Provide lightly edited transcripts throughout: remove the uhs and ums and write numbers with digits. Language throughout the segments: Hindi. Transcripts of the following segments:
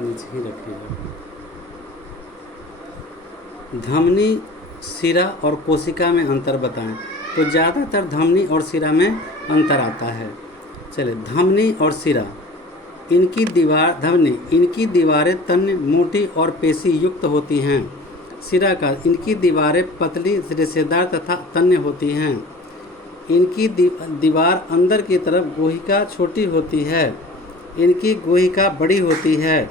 नीचे ही रखिएगा। धमनी, सिरा और कोशिका में अंतर बताएं। तो ज़्यादातर धमनी और सिरा में अंतर आता है। चलिए, धमनी और सिरा, इनकी दीवारें तन्य, मोटी और पेशी युक्त होती हैं। सिरा का, इनकी दीवारें पतली, रेशेदार तथा तन्य होती हैं। इनकी दीवार अंदर की तरफ गुहिका छोटी होती है, इनकी गुहिका बड़ी होती है।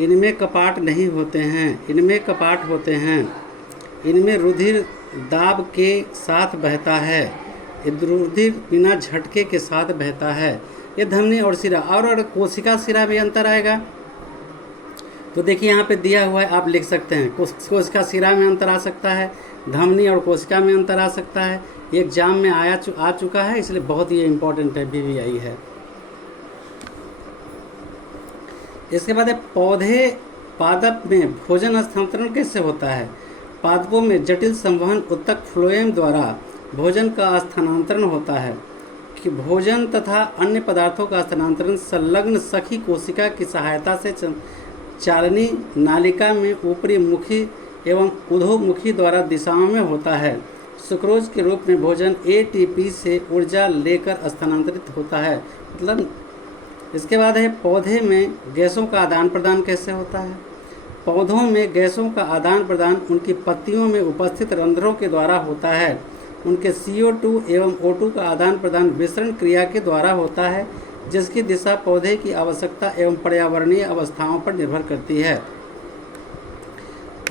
इनमें कपाट नहीं होते हैं, इनमें कपाट होते हैं। इनमें रुधिर दाब के साथ बहता है, रुधिर बिना झटके के साथ बहता है। ये धमनी और सिरा। और कोशिका सिरा भी अंतर आएगा। तो देखिए यहाँ पे दिया हुआ है, आप लिख सकते हैं। कोशिका सिरा में अंतर आ सकता है, धमनी और कोशिका में अंतर आ सकता है। ये एग्जाम में आ चुका है, इसलिए बहुत ही इम्पोर्टेंट है, BVI है। इसके बाद है पौधे पादप में भोजन स्थानांतरण कैसे होता है। पादपों में जटिल संवहन उत्तक फ्लोएम द्वारा भोजन का स्थानांतरण होता है कि भोजन तथा अन्य पदार्थों का स्थानांतरण संलग्न सखी कोशिका की सहायता से चालनी नालिका में ऊपरी मुखी एवं उधोमुखी द्वारा दिशाओं में होता है। सुक्रोज के रूप में भोजन ATP से ऊर्जा लेकर स्थानांतरित होता है। मतलब इसके बाद है पौधे में गैसों का आदान प्रदान कैसे होता है। पौधों में गैसों का आदान प्रदान उनकी पत्तियों में उपस्थित रंध्रों के द्वारा होता है। उनके CO2 एवं O2 का आदान प्रदान विसरण क्रिया के द्वारा होता है, जिसकी दिशा पौधे की आवश्यकता एवं पर्यावरणीय अवस्थाओं पर निर्भर करती है।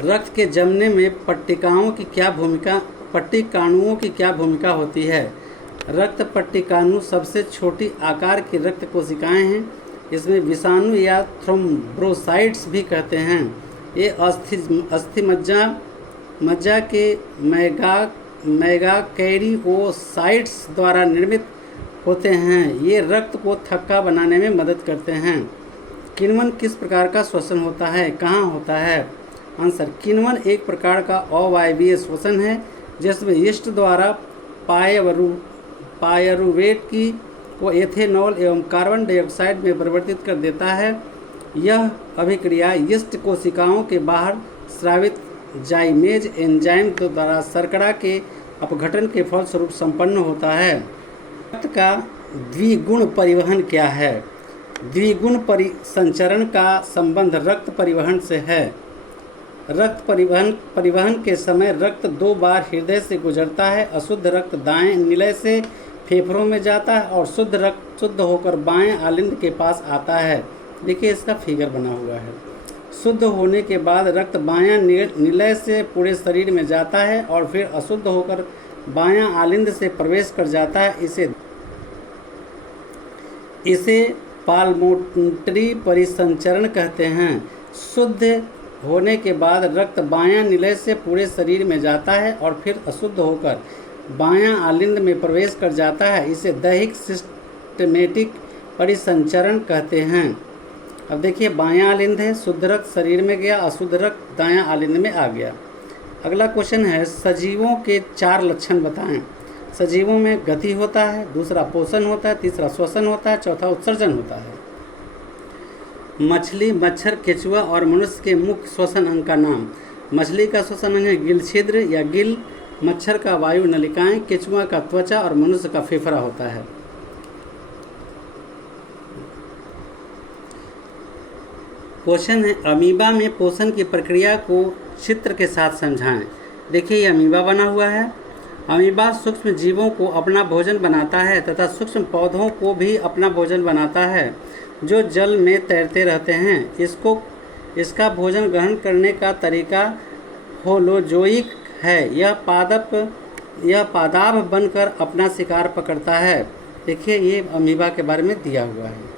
रक्त के जमने में पट्टिकाणुओं की क्या भूमिका होती है। रक्त पट्टिकाणु सबसे छोटी आकार की रक्त कोशिकाएं हैं। इसमें विषाणु या थ्रोम्बोसाइट्स भी कहते हैं। ये अस्थि मज्जा के मेगाकैरियोसाइट्स द्वारा निर्मित होते हैं। ये रक्त को थक्का बनाने में मदद करते हैं। किण्वन किस प्रकार का श्वसन होता है, कहाँ होता है। आंसर, किण्वन एक प्रकार का अवायवीय श्वसन है जिसमें यीस्ट द्वारा पायरुवेट को एथेनॉल एवं कार्बन डाइऑक्साइड में परिवर्तित कर देता है। यह अभिक्रिया यीस्ट कोशिकाओं के बाहर स्रावित जाइमेज एंजाइम द्वारा शर्करा के अपघटन के फलस्वरूप संपन्न होता है। रक्त का द्विगुण परिवहन क्या है। द्विगुण संचरण का संबंध रक्त परिवहन से है। रक्त परिवहन के समय रक्त 2 बार हृदय से गुजरता है। अशुद्ध रक्त दाएं निलय से फेफड़ों में जाता है और शुद्ध रक्त शुद्ध होकर बाएं आलिंद के पास आता है। देखिए इसका फिगर बना हुआ है। शुद्ध होने के बाद रक्त बायां निलय से पूरे शरीर में जाता है और फिर अशुद्ध होकर बायां आलिंद से प्रवेश कर जाता है। इसे पाल्मोनरी परिसंचरण कहते हैं। शुद्ध होने के बाद रक्त बायां निलय से पूरे शरीर में जाता है और फिर अशुद्ध होकर बायां आलिंद में प्रवेश कर जाता है। इसे दैहिक सिस्टमेटिक परिसंचरण कहते हैं। अब देखिए, बायां आलिंद है, शुद्ध रक्त शरीर में गया, अशुद्ध रक्त दायां आलिंद में आ गया। अगला क्वेश्चन है, सजीवों के 4 लक्षण बताएं। सजीवों में गति होता है, दूसरा पोषण होता है, तीसरा श्वसन होता है, चौथा उत्सर्जन होता है। मछली, मच्छर, केचुआ और मनुष्य के मुख्य श्वसन अंग का नाम। मछली का श्वसन अंग है गिल छिद्र या गिल, मच्छर का वायु नलिकाएं, केचुआ का त्वचा और मनुष्य का फेफड़ा होता है। क्वेश्चन है, अमीबा में पोषण की प्रक्रिया को चित्र के साथ समझाएं। देखिए ये अमीबा बना हुआ है। अमीबा सूक्ष्म जीवों को अपना भोजन बनाता है तथा सूक्ष्म पौधों को भी अपना भोजन बनाता है जो जल में तैरते रहते हैं। इसका भोजन ग्रहण करने का तरीका होलोजोइक है। यह पादाभ बनकर अपना शिकार पकड़ता है। देखिए ये अमीबा के बारे में दिया हुआ है।